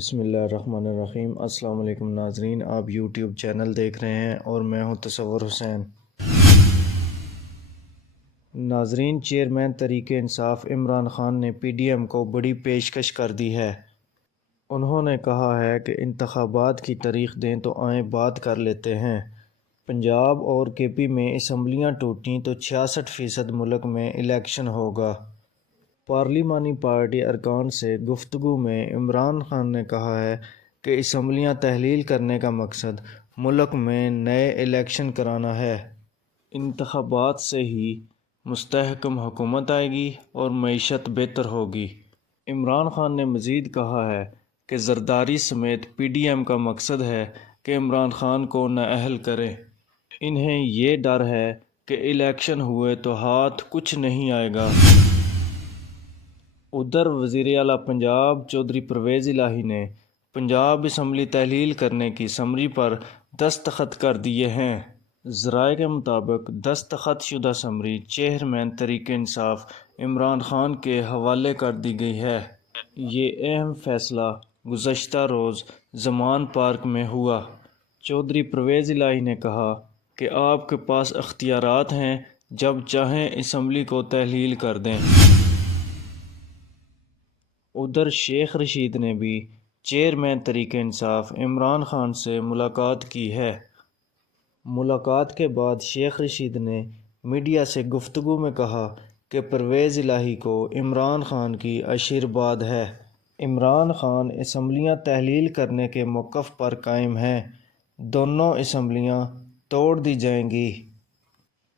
بسم اللہ الرحمن الرحیم۔ السلام علیکم ناظرین، آپ یوٹیوب چینل دیکھ رہے ہیں اور میں ہوں تصور حسین۔ ناظرین، چیئرمین تحریک انصاف عمران خان نے پی ڈی ایم کو بڑی پیشکش کر دی ہے۔ انہوں نے کہا ہے کہ انتخابات کی تاریخ دیں تو آئیں بات کر لیتے ہیں۔ پنجاب اور کے پی میں اسمبلیاں ٹوٹیں تو 66% ملک میں الیکشن ہوگا۔ پارلیمانی پارٹی ارکان سے گفتگو میں عمران خان نے کہا ہے کہ اسمبلیاں تحلیل کرنے کا مقصد ملک میں نئے الیکشن کرانا ہے۔ انتخابات سے ہی مستحکم حکومت آئے گی اور معیشت بہتر ہوگی۔ عمران خان نے مزید کہا ہے کہ زرداری سمیت پی ڈی ایم کا مقصد ہے کہ عمران خان کو نااہل کرے۔ انہیں یہ ڈر ہے کہ الیکشن ہوئے تو ہاتھ کچھ نہیں آئے گا۔ ادھر وزیر اعلیٰ پنجاب چودھری پرویز الہی نے پنجاب اسمبلی تحلیل کرنے کی سمری پر دستخط کر دیے ہیں۔ ذرائع کے مطابق دستخط شدہ سمری چیئرمین تحریک انصاف عمران خان کے حوالے کر دی گئی ہے۔ یہ اہم فیصلہ گزشتہ روز زمان پارک میں ہوا۔ چودھری پرویز الہی نے کہا کہ آپ کے پاس اختیارات ہیں، جب چاہیں اسمبلی کو تحلیل کر دیں۔ ادھر شیخ رشید نے بھی چیئرمین تحریک انصاف عمران خان سے ملاقات کی ہے۔ ملاقات کے بعد شیخ رشید نے میڈیا سے گفتگو میں کہا کہ پرویز الہی کو عمران خان کی آشیرواد ہے۔ عمران خان اسمبلیاں تحلیل کرنے کے موقف پر قائم ہیں۔ دونوں اسمبلیاں توڑ دی جائیں گی۔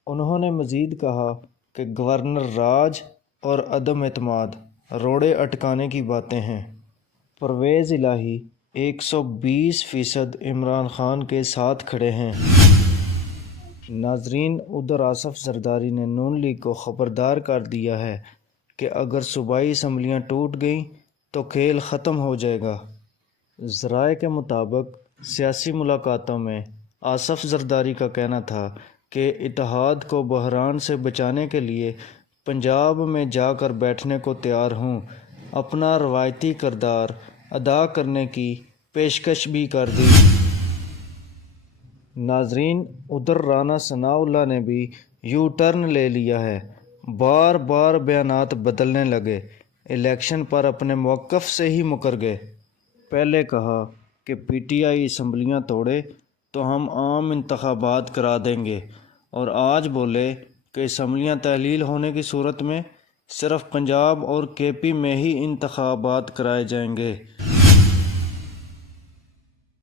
انہوں نے مزید کہا کہ گورنر راج اور عدم اعتماد روڑے اٹکانے کی باتیں ہیں۔ پرویز الہی 120% عمران خان کے ساتھ کھڑے ہیں۔ ناظرین، ادھر آصف زرداری نے نون لیگ کو خبردار کر دیا ہے کہ اگر صوبائی اسمبلیاں ٹوٹ گئیں تو کھیل ختم ہو جائے گا۔ ذرائع کے مطابق سیاسی ملاقاتوں میں آصف زرداری کا کہنا تھا کہ اتحاد کو بحران سے بچانے کے لیے پنجاب میں جا کر بیٹھنے کو تیار ہوں، اپنا روایتی کردار ادا کرنے کی پیشکش بھی کر دی۔ ناظرین، ادھر رانا ثناءاللہ نے بھی یو ٹرن لے لیا ہے۔ بار بار بیانات بدلنے لگے، الیکشن پر اپنے موقف سے ہی مکر گئے۔ پہلے کہا کہ پی ٹی آئی اسمبلیاں توڑے تو ہم عام انتخابات کرا دیں گے، اور آج بولے کہ اسمبلیاں تحلیل ہونے کی صورت میں صرف پنجاب اور کے پی میں ہی انتخابات کرائے جائیں گے۔